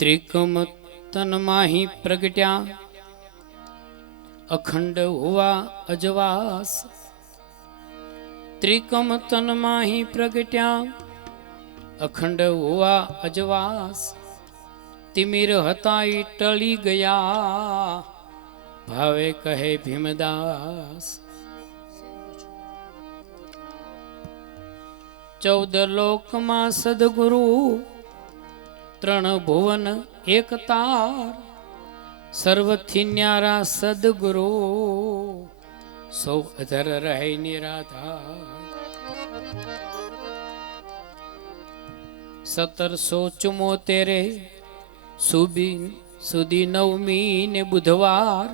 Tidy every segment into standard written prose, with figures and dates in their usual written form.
ત્રિકમ તન માહી પ્રગટ્યા અખંડ હોવા અજવાસ. ત્રિકમ તન માહી પ્રગટ્યા અખંડ હોવા અજવાસ. તિમિર હતા ઈ ટળી ગયા ભાવે કહે ભીમદાસ. 14 લોકમાં સદગુરુ 3 ભુવન એક તાર. સર્વથી ન્યારા સદગુરુ સૌ અધર રહે નિરાધાર. 1774 સુધી નવમી ને બુધવાર.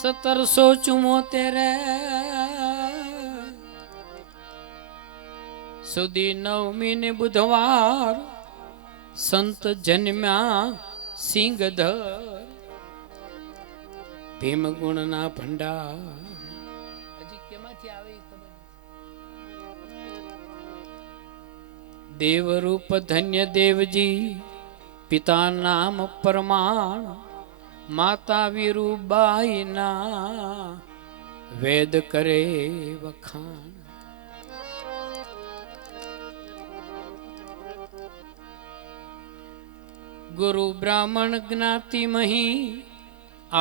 1774 સુધી નવમી ને બુધવાર. સંત જન્મ્યા સિંગધર ભીમ ગુણના ભંડાર. હજી કેમાંથી આવે ખબર. દેવરૂપ ધન્ય દેવજી પિતા નામ પ્રમાણ. માતા વીરુબાઈ ના વેદ કરે વખાણ. ગુરુ બ્રાહ્મણ જ્ઞાતિ મહી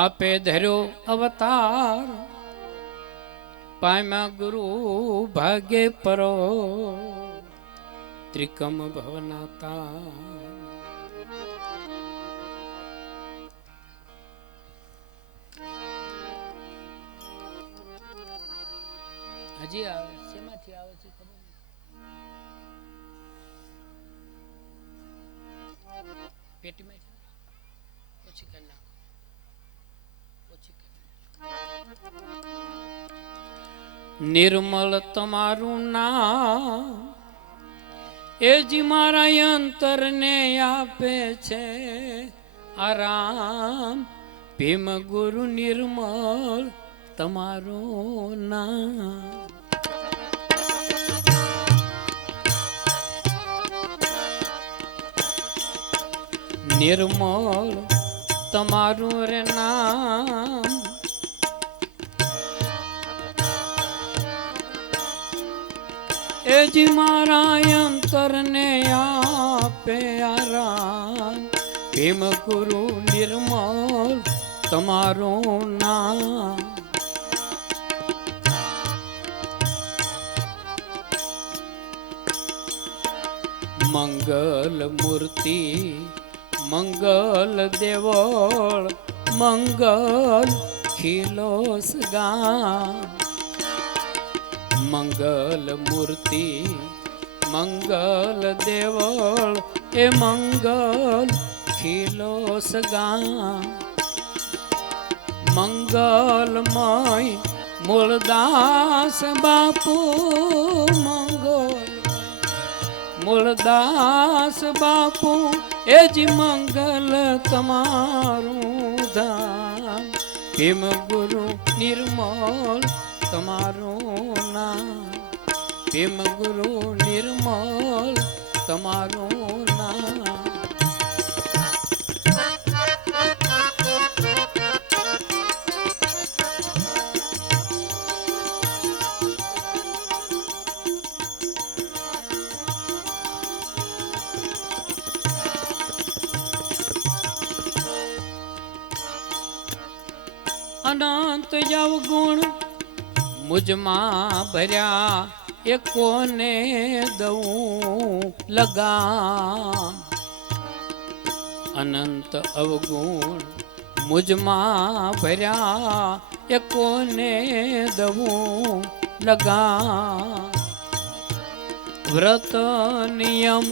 આપે ધર્યો અવતાર. પામ્યા ગુરુ ભાગ્ય પરો ત્રિકમ ભવનાતા. હજી આવે શેમાંથી આવે છે ખબર નહીં. પેટીમાં છે ઓછી કરી નાખો. ઓછી કરી નિર્મલ તમારું નામ એ જ મારા અંતરને આપે છે આરામ. ભીમ ગુરુ નિર્મળ તમારું નામ. નિર્મળ તમારું રે નામ. એ જ મારા અંતરને આપે આરામ. ભીમ ગુરુ નિર્મળ તમારું નામ. મંગલ મૂર્તિ મંગલ દેવળ મંગલ ખીલોસ ગામ. મંગલ મૂર્તિ મંગલ દેવળ એ મંગલ ખીલોસ ગામ. મંગલમય મૂળદાસ બાપુ મંગલ મૂળદાસ બાપુ એ જ મંગલ તમારું ધામ. ભીમ ગુરુ નિર્મળ તમારું નામ. ભીમ ગુરુ નિર્મળ તમારું નામ. અનંત અવગુણ મુજમાં ભર્યા એ કોને દઉં લગામ. અનંત અવગુણ મુજમાં ભર્યા એ કોને દઉં લગામ. વ્રત નિયમ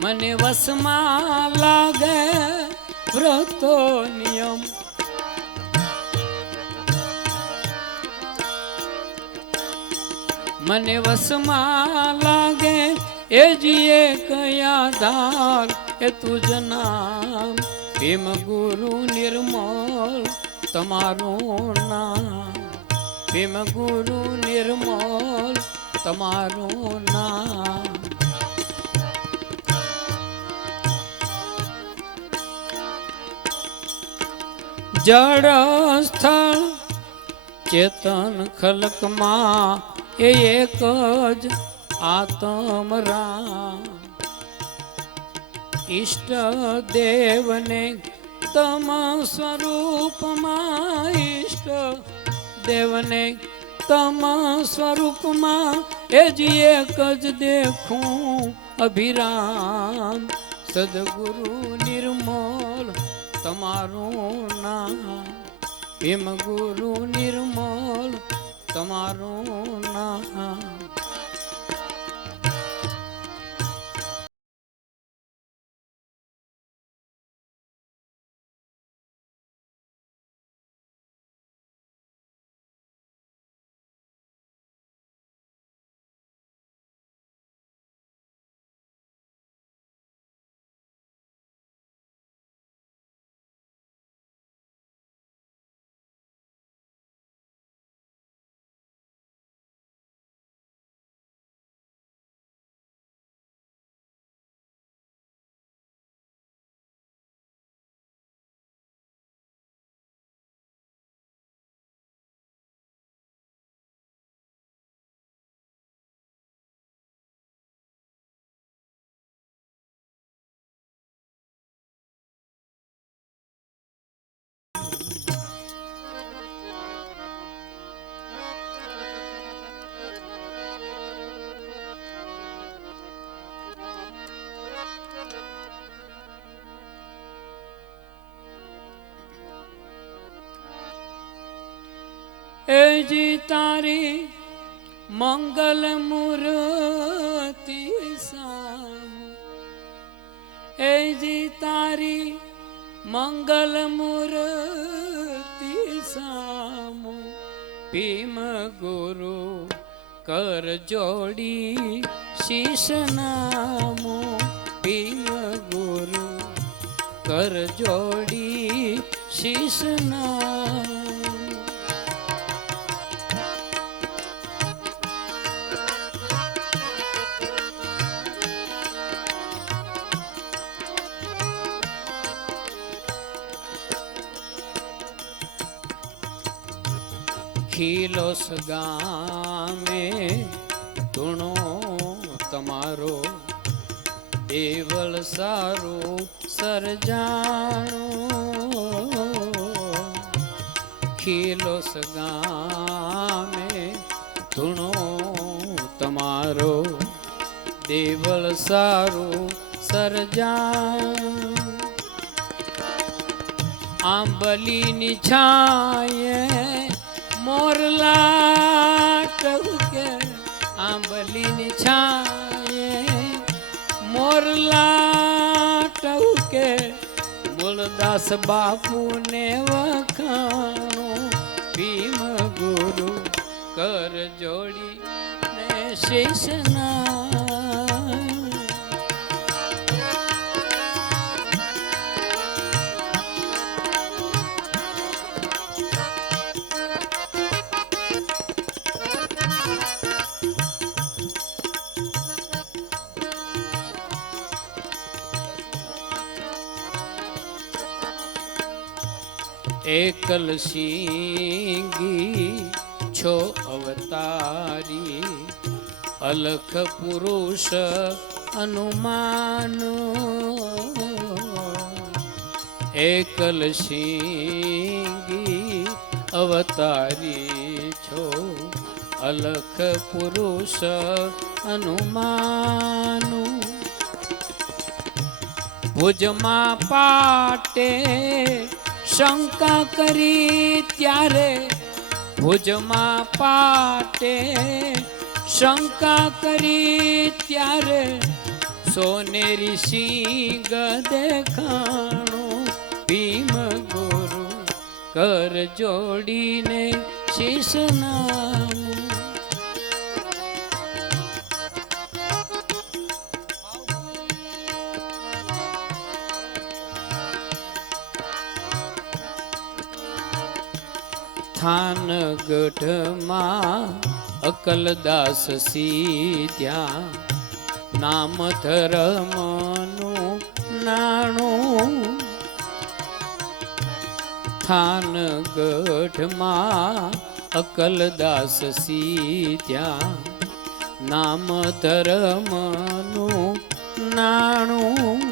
મને વસમાં લાગે. વ્રત નિયમ મને વસમાં લાગે. એ જીએ કયા ધાર એ તુજ નામ. ભીમ ગુરુ નિર્મળ તમારું નામ. ભીમ ગુરુ નિર્મળ તમારું નામ. જળ સ્થળ ચેતન ખલકમાં એ એક જ આત્મ રામ. ઈષ્ટ દેવને તમ સ્વરૂપમાં, ઈષ્ટ દેવને તમ સ્વરૂપમાં એ જ એક જ દેખું અભિરામ. સદગુરુ નિર્મલ તમારું નામ, ભીમ ગુરુ નિર્મલ તમારું નામ. એજી તારી મંગલ મૂર્તિ સામું, એજી તારી મંગલ મૂર્તિ સામું. ભીમ ગુરુ કર જોડી શીશ નામું, ભીમ ગુરુ કર જોડી શીશ નામું. ખીલોસ ગામે ધૂણો તમારો દેવલ સારું સરજાણું. ખીલોસ ગામે ધૂણો તમારો દેવલ સારું સરજાણું. આંબલીની છાયે મોરલા ટહુકે, આંબલીની છાયે મોરલા ટહુકે. મૂળદાસ બાપુને વખાણું, ભીમ ગુરુ કર જોડી ને શીશ નામ. એકલ સિંગી છો અવતારી, અલખ પુરુષ અનુમાન. એકલ સિંગી અવતારી છો, અલખ પુરુષ અનુમાન. ભુજમાં પાટે શંકા કરી ત્યારે, ભુજમાં પાટે શંકા કરી ત્યારે. સોનેરી સિંગ દેખાણું, ભીમ ગુરુ કર જોડીને શીશ નામું. થાનગઢમાં અકલદાસ સીધ્યા, નામ ધર્મનું નાણું. થાન ગઢમાં અકલદાસ સીત્યા નામ ધર્મનું નાણું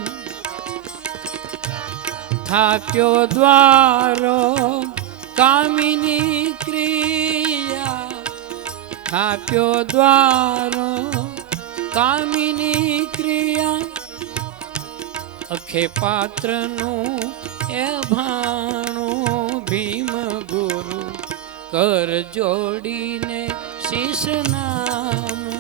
થાપ્યો દ્વારો કામિની ક્રિયા થાપ્યો દ્વારો કામિની ક્રિયા અખે પાત્રનું એ ભાણું ભીમ ગુરુ કર જોડીને શીશ નામું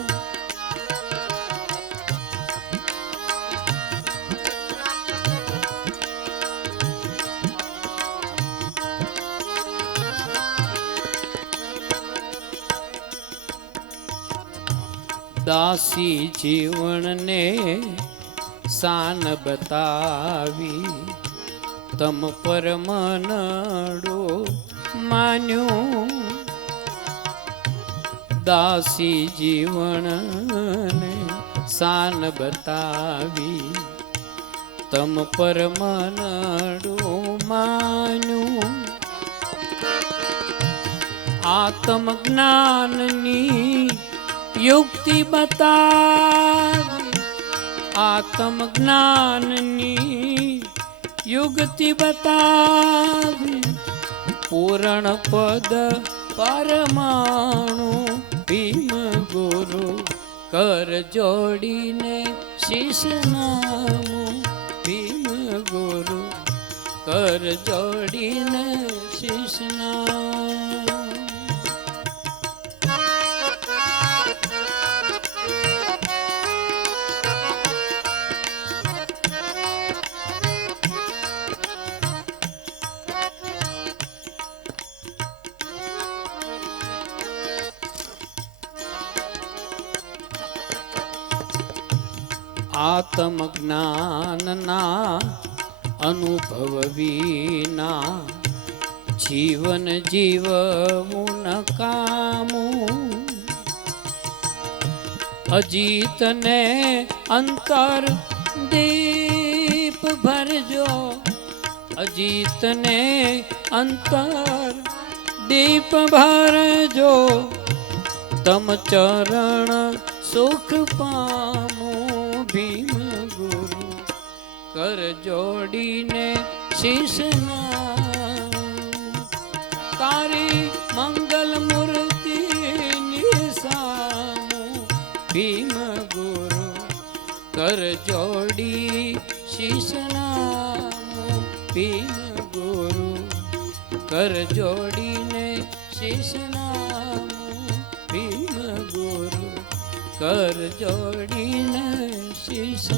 દાસી જીવનને શાન બતાવી તમ પર મનડો માન્યું દાસી જીવનને શાન બતાવી તમ પર મનડો માન્યું આત્મ જ્ઞાનની યુક્તિ બતાવી આત્મ જ્ઞાનની યુક્તિ બતાવી પૂરણ પદ પરમાણુ ભીમ ગુરુ કર જોડીને શીશ નામું ભીમ ગુરુ કર જોડીને શીશ નામું આત્મ જ્ઞાનના અનુભવ વિના જીવન જીવવું નકામું અજીતને અંતર દીપ ભરજો અજીતને અંતર દીપ ભરજો તમ ચરણ સુખ પામું ભીમ ગુરુ કર જોડીને શીશ તારી મંગલ મૂર્તિ નિસામું ભીમ ગુરુ કર જોડી શીશ નામું ભીમ ગુરુ કર જોડીને શીશ નામું ભીમ ગુરુ કર જોડીને શીશ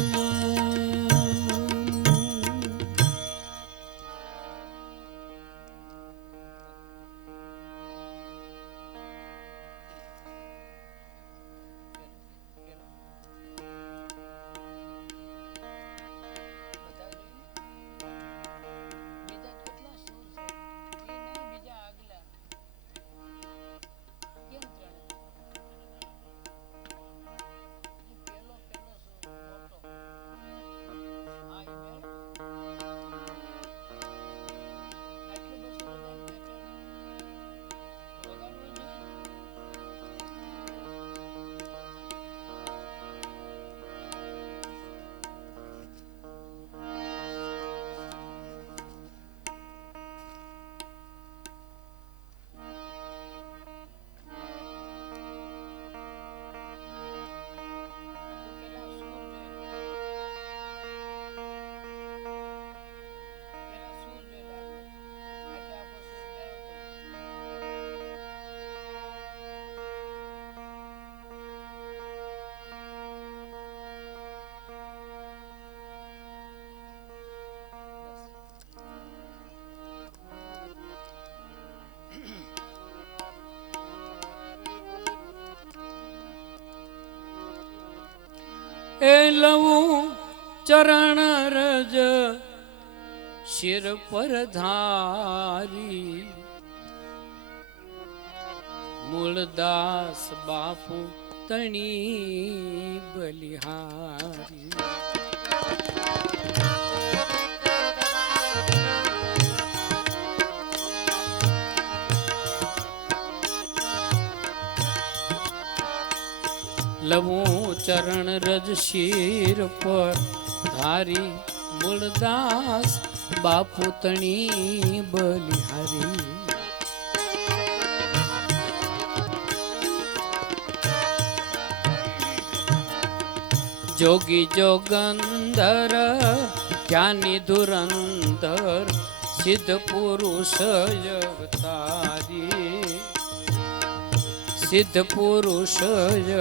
એ લવું ચરણ રજ શિર પર ધારી મૂળદાસ બાપુ તણી બલિહારી લવું ચરણ રજ શીર પર ધારી મૂળદાસ બાપુ તણી બલિહારી. જોગી જોગંદર જ્ઞાની ધુરંધર સિદ્ધ પુરુષ અવતારી. સિદ્ધ પુરુષ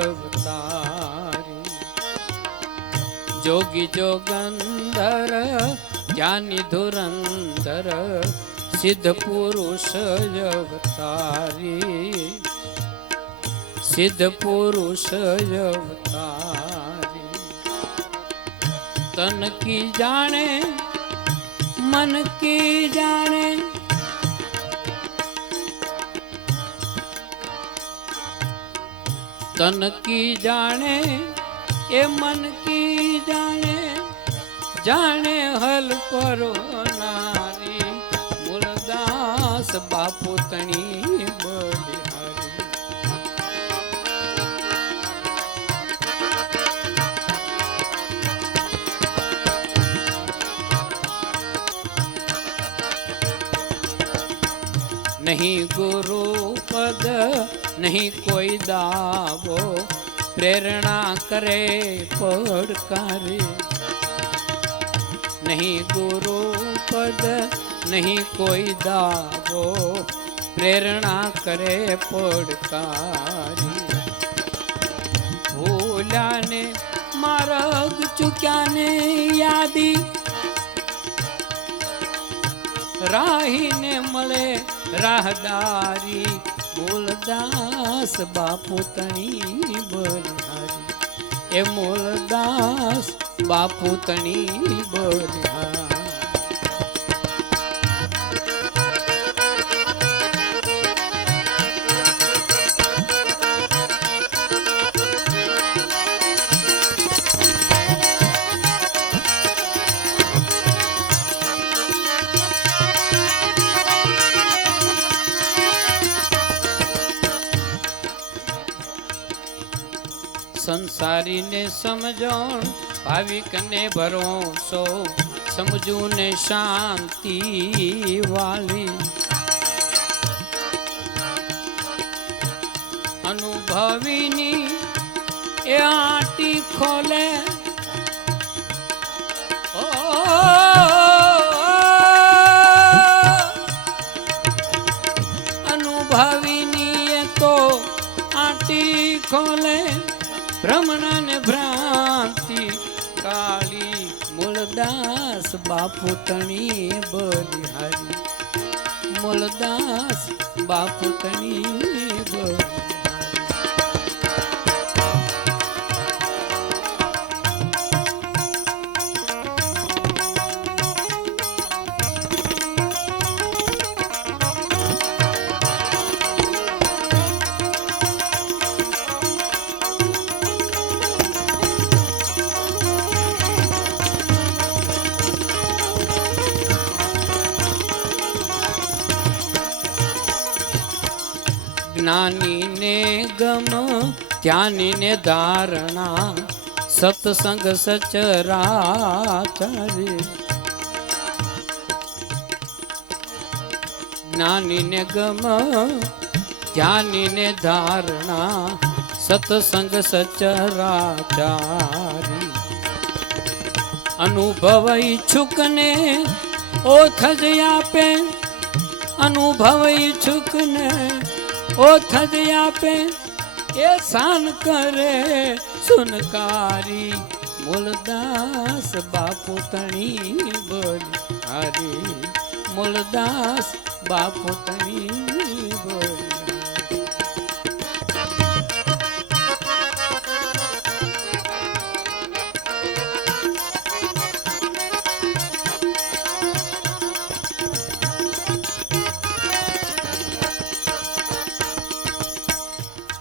અવતારી. જોગી જોગંદર જ્ઞાની ધુરંધર સિદ્ધ પુરુષ અવતારી. સિદ્ધ પુરુષ અવતારી. તન કી જાણે मन की जाने तन की जाने ए मन की जाने जाने हल परो नारी. मूलदास बापू तणी बलिहारी. नहीं गुरु पद नहीं कोई दावो प्रेरणा करे पड़कारे. नहीं गुरु पद नहीं कोई दावो प्रेरणा करे पड़कारे. भूला ने मार्ग चुक्या ने यादी राही ने मले राहदारी. मूलदास बापू तणी बलिहारी. ए मूलदास बापू तणी बलिहारी. संसारी ने समझोण भाविक ने भरोसो समझू ने शांति वाली. अनुभवीनी ए आटी खोले ओ अनुभवीनी ए तो आटी खोले भ्रमण भ्रांति काली. मूलदास बापू तणी बलिहारी. मूलदास बापू तणी बलिहारी. ज्ञानी ने गम ज्ञानी ने धारणा सत्संग सचराचर. ज्ञानी ने गम ज्ञानी ने धारणा सत्संग सचराचारी. अनुभव इच्छुक ने ओथज आपे. अनुभव इच्छुक ने ओथज आपे ए सान करे सुनकारी. मूलदास बापू तणी बलिहारी. मूलदास बापू तणी बलिहारी.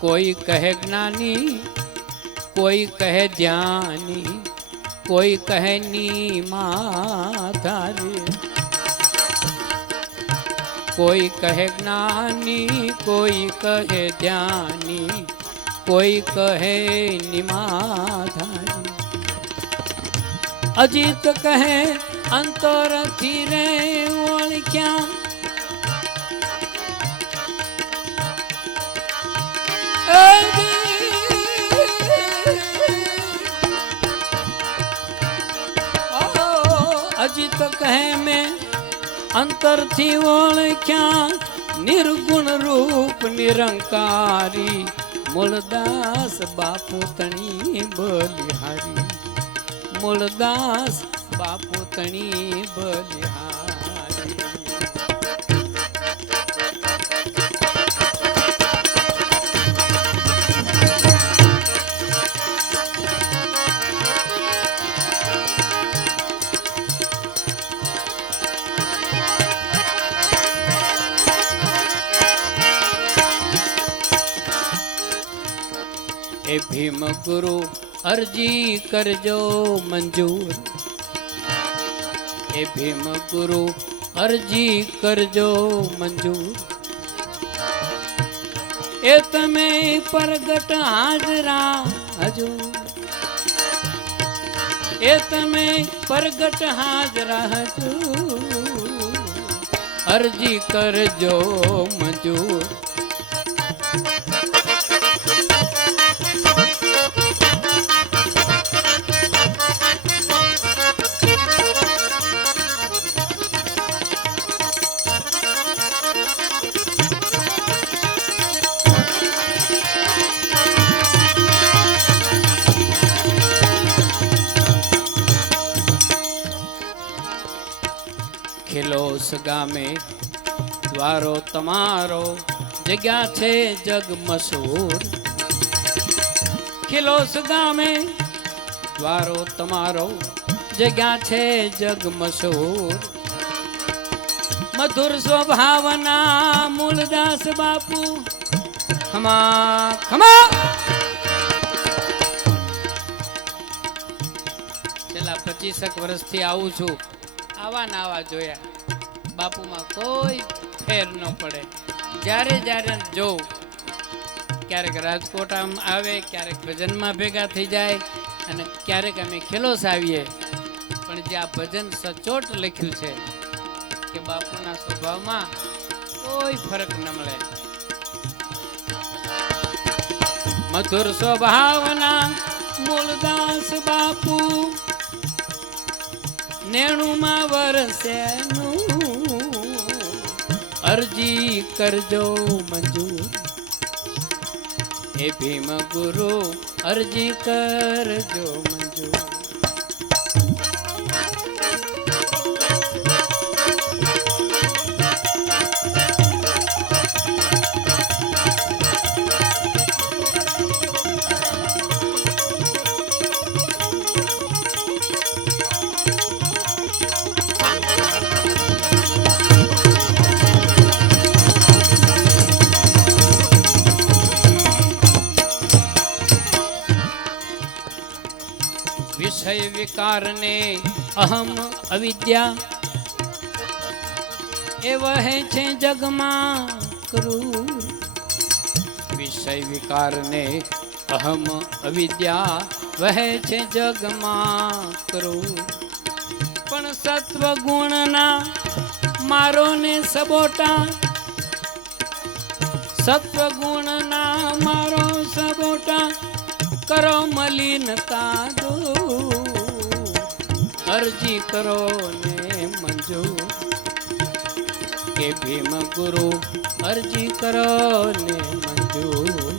कोई कहे ज्ञानी कोई कहे ज्ञानी कोई कहे नीमाधारी. कोई कहे ज्ञानी कोई कहे ज्ञानी કોઈ કહે નિમાધારી અજીત કહે અંતરથી રે ઓળખ્યા અજીત કહે મેં અંતરથી ઓળખ્યા નિર્ગુણ રૂપ નિરંકારી મૂળદાસ બાપુ તણી બલિહારી મૂળદાસ બાપુ તણી બલિહારી એ ભીમ ગુરુ અરજી કરજો મંજૂર એ ભીમ ગુરુ અરજી કરજો મંજૂર એ તમે પ્રગટ હાજરા હજૂર એ તમે પ્રગટ હાજરા હજૂર અરજી કરજો મંજૂર ખિલોસ ગામે દ્વારો તમારો જગ્યા છે જગ મશહૂર ખિલોસ ગામે દ્વારો તમારો જગ્યા છે જગ મશહૂર મધુર સ્વભાવના મૂળદાસ બાપુ ખમા ખમા છેલ્લા 25 વર્ષથી આવું છું આવા ના આવા જોયા બાપુમાં કોઈ ફેર ન પડે જ્યારે જ્યારે જોઉં ક્યારેક રાજકોટ આમ આવે ક્યારેક ભજનમાં ભેગા થઈ જાય અને ક્યારેક અમે ખેલોસ આવીએ પણ જે આ ભજન સચોટ લખ્યું છે કે બાપુના સ્વભાવમાં કોઈ ફરક ન મળે મધુર સ્વભાવના મૂળદાસ બાપુ 90 વર્ષનું અરજી કરજો મંજૂર એ ભીમ ગુરુ અરજી કરજો મંજૂર વિષય વિકારને અહમ અવિદ્યા એ વહે છે જગમાં ક્રૂર વિષય વિકારને અહમ અવિદ્યા વહે છે જગમાં ક્રૂર પણ સત્વ ગુણના મારો ને સબોટા સત્વ ગુણના મારો સબોટા કરો મલિનતા દૂર અરજી કરો ને મંજૂર કે ભીમ ગુરુ અરજી કરો ને મંજૂર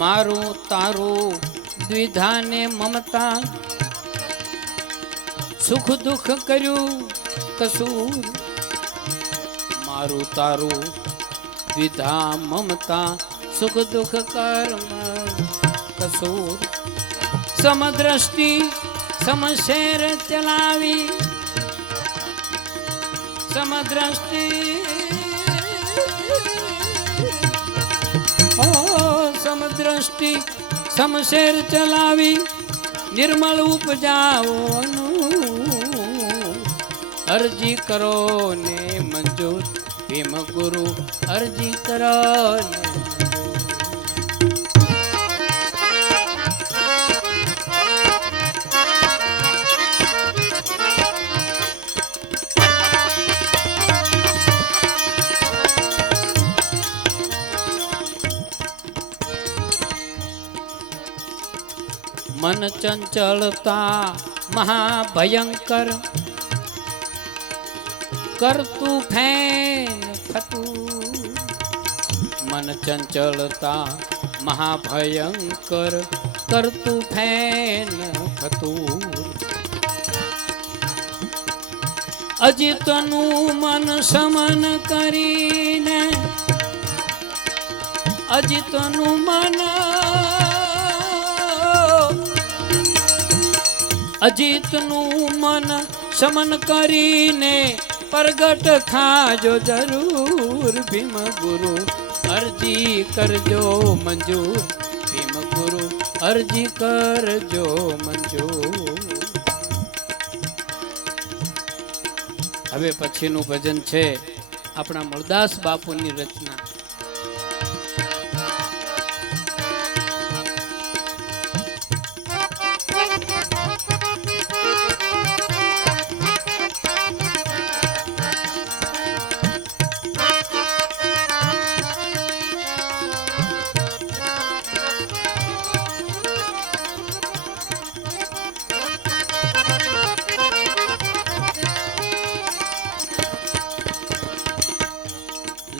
મારું તારું દ્વિધાને મમતા સુખ દુઃખ કર્યું કસૂર, મારું તારું વિધા મમતા સુખ દુઃખ કર્મ કસૂર. સમદ્રષ્ટિ સમશેર ચલાવી, સમદ્રષ્ટિ સમદ્રષ્ટિ સમશેર ચલાવી, નિર્મળ ઉપજાઓનું અરજી કરો ને મંજૂર. ભીમ ગુરુ અરજી કરો ને મન ચંચળતા મહાભયંકર, કરતું ફેન થતું. મન ચંચળતા મહાભયંકર, કરતું ફેન થતું. અજિતનું મન સમન કરીને, અજિતનું મન, અજીતનું મન સમન કરીને પ્રગટ થાજો જરૂર. ભીમ ગુરુ અરજી કરજો મંજૂર, ભીમ ગુરુ અરજી કરજો મંજૂર. હવે પછીનું ભજન છે આપણા મૂળદાસ બાપુની રચના.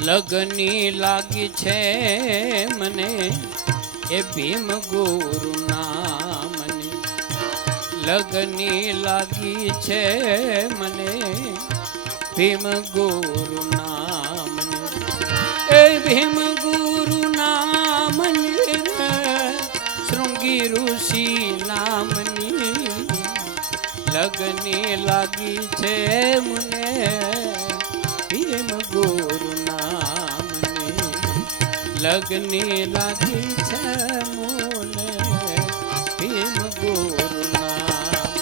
લગની લાગી છે મને એ ભીમ ગુરુ નામની, લગની લાગી છે મને ભીમ ગુરુ નામની. એ ભીમ ગુરુ નામની, શૃંગી ઋષિ નામની. લગની લાગી છે મને ભીમ ગુરુ નામની, લગની લાગી છે મને ભીમ ગુરુ નામ.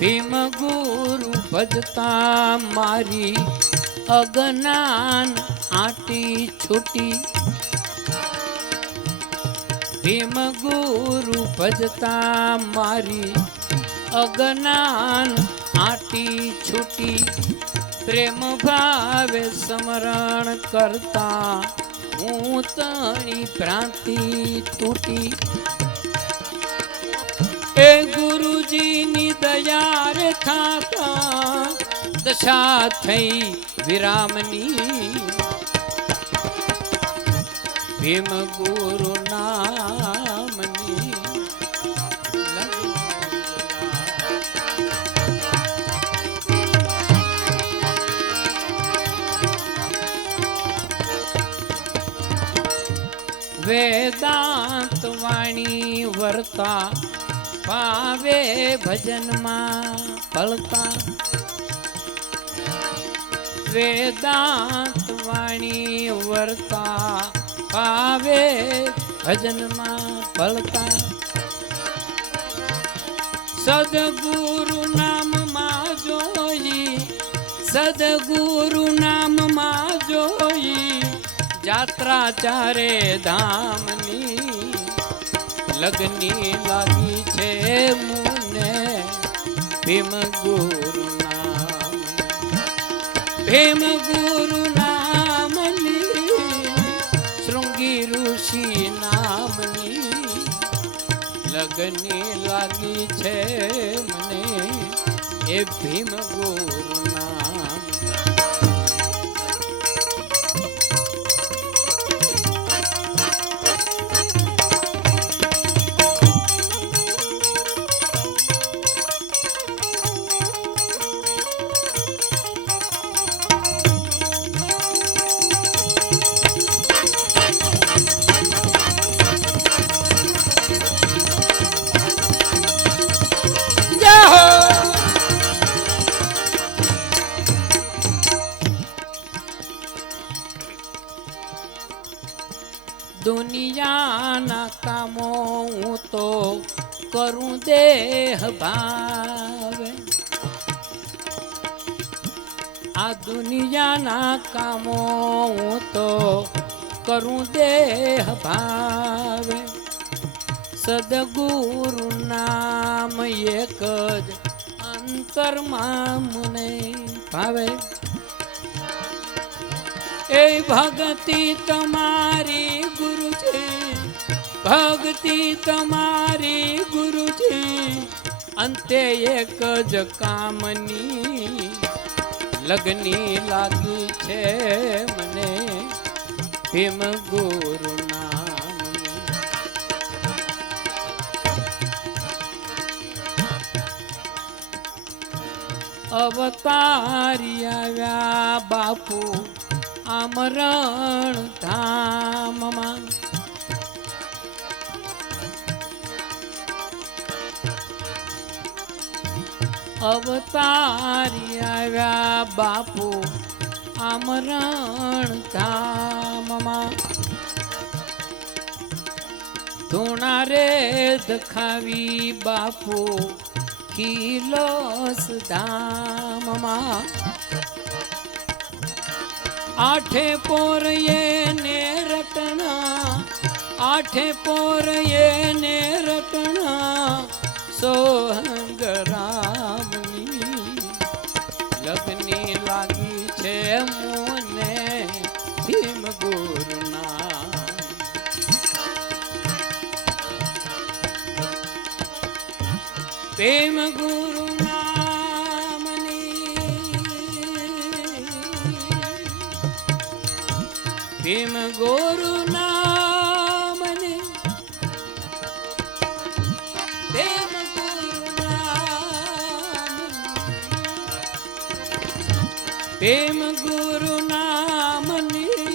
ભીમ ગુરુ ભજતા મારી અજ્ઞાન આટી છૂટી. ભીમ ગુરુ ભજતા મારી અજ્ઞાન આટી છૂટી. પ્રેમ ભાવે સ્મરણ કરતા હું તણી ભ્રાંતિ તૂટી. એ ગુરુજીની દયા રે થાતા દશા થઈ વિરામની. ભીમ ગુરુ નામની વેદાંત વાણી વર્તા પાવે ભજનમાં પળતા. વેદાંત વાણી વર્તા પાવે ભજનમાં પળતા. સદગુરુ નામમાં જોઈ, સદગુરુ નામમાં જોઈ જાત્રા ચારે ધામની. લગની લાગી છે મને ભીમ ગુરુ નામ, ભીમ ગુરુ નામની. શૃંગી ઋષિ નામની લગની લાગી છે મને એ ભીમ ગુરુ નામ. દુનિયાના કામો હું તો કરું દેહ ભાવે. આ દુનિયાના કામો હું તો કરું દેહ ભાવે. સદગુરુ નામ એક જ અંતરમાં મને ભાવે. એ ભક્તિ તમારી ગુરુજી, ભક્તિ તમારી ગુરુજી, અંતે એક જ કામની લગની લાગી છે મને ભીમ ગુરુ નામની. અવતારી આવ્યા બાપુ આમરણ ધામમાં. અવતારી આવ્યા બાપુ આમરણ ધામમાં. ધૂણા રે દખાવી બાપુ ખીલોસ ધામમાં. આઠે પોર એને રટણા, આઠે પોર એને રટણા, સોહંગ રામની લગની લાગી છે મોને ભીમ ગુરુ નામ. ભીમ ગુરુ ભીમ ગુરુ નામને, ભીમ ગુરુ નામને, ભીમ ગુરુ નામની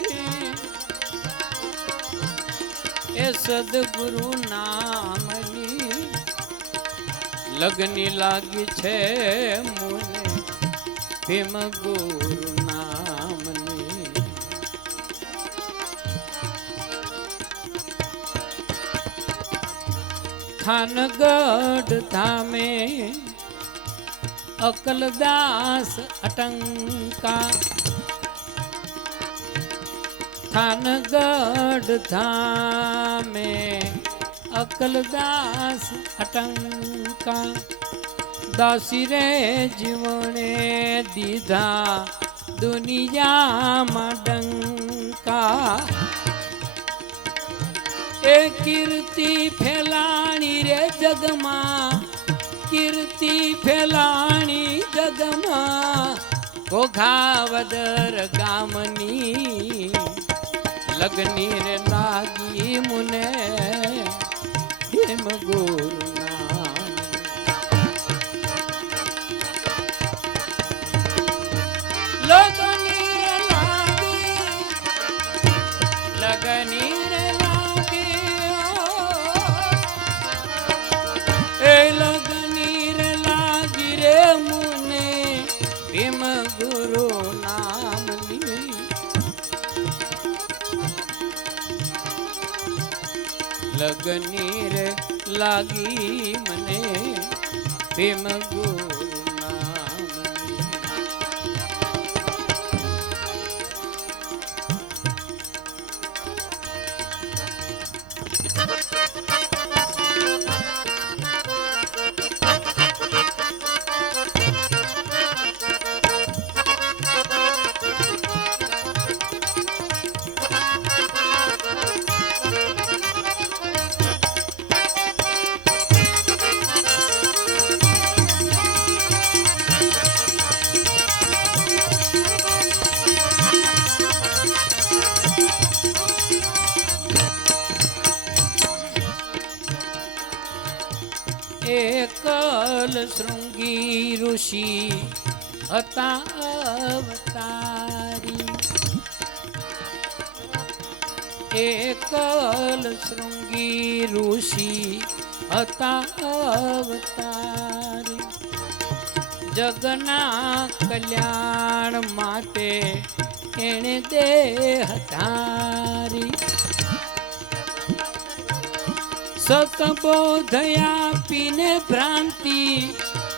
એ સદગુરુ નામની લગની લાગી છે મને ભીમ ગુરુ નામની. થાનગઢ ધામે અકલદાસ અટંકા. થાનગઢ ધામે અકલદાસ અટંકા. દાસી રે જીવણે દીધા દુનિયામાં ડંકા. એ કીર્તિ ફેલાણી રે જગમાં, કીર્તિ ફેલાણી જગમાં. ઘોઘાવદર ગામની લગની રે લાગી મુને ભીમ ગુરુ નામ. લગની રે લાગી, લગની રે લગની રે લાગી રે મુને ભીમ ગુરુ નામની. લગની રે લાગી મને ભીમ ગુરુ નામની. એકલ શૃંગી ઋષિ હતા અવતારી, એકલ શૃંગી ઋષિ હતા અવતારી, જગના કલ્યાણ માટે એણે દેહ ધારી, સતબોધયા પીને ભ્રાંતિ,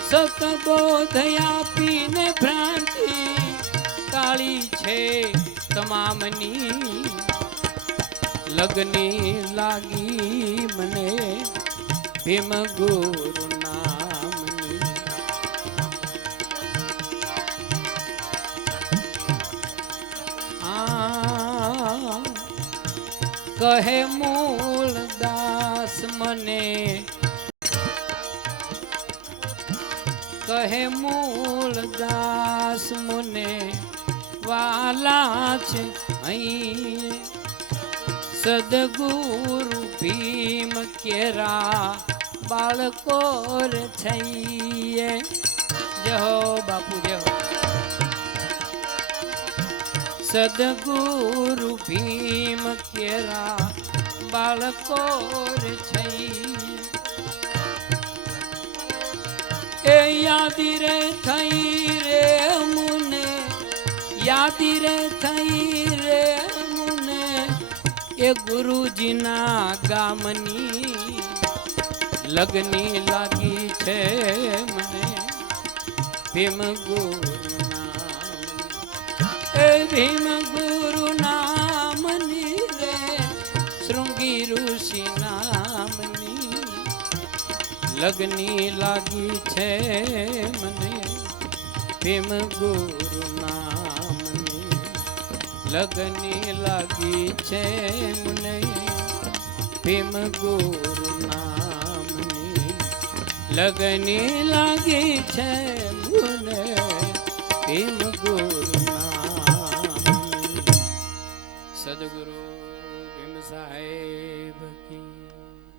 સતબોધયા પીને ભ્રાંતિ કાળી છે તમામની, લગની લાગી મને ભીમ ગુરુ નામની, કહે મૂળ દાસ મને, કહે મૂળ દાસ મને વાલા છે અહીં, સદગુરુ ભીમ કેરા બાળકો રે છઈએ, જય હો બાપુ જય હો. સદગુરુ ભીમ કેરા બાળકો રે છઈએ, એ યાદી રે થઈ રે મુને, યાદી રે થઈ રે મુને એ ગુરુજીના ગામની, લગની લાગી છે મને ભીમ ગુરુ નામની, એ ભીમ ગુરુ નામની રે શૃંગી ઋષિ નામની, લગની લાગી છે મને ભીમ ગુરુ નામની, લગની લાગી છે મને ભીમ ગુરુ નામની, લગની લાગી છે મને ભીમ ગુરુ નામની. સદગુરુ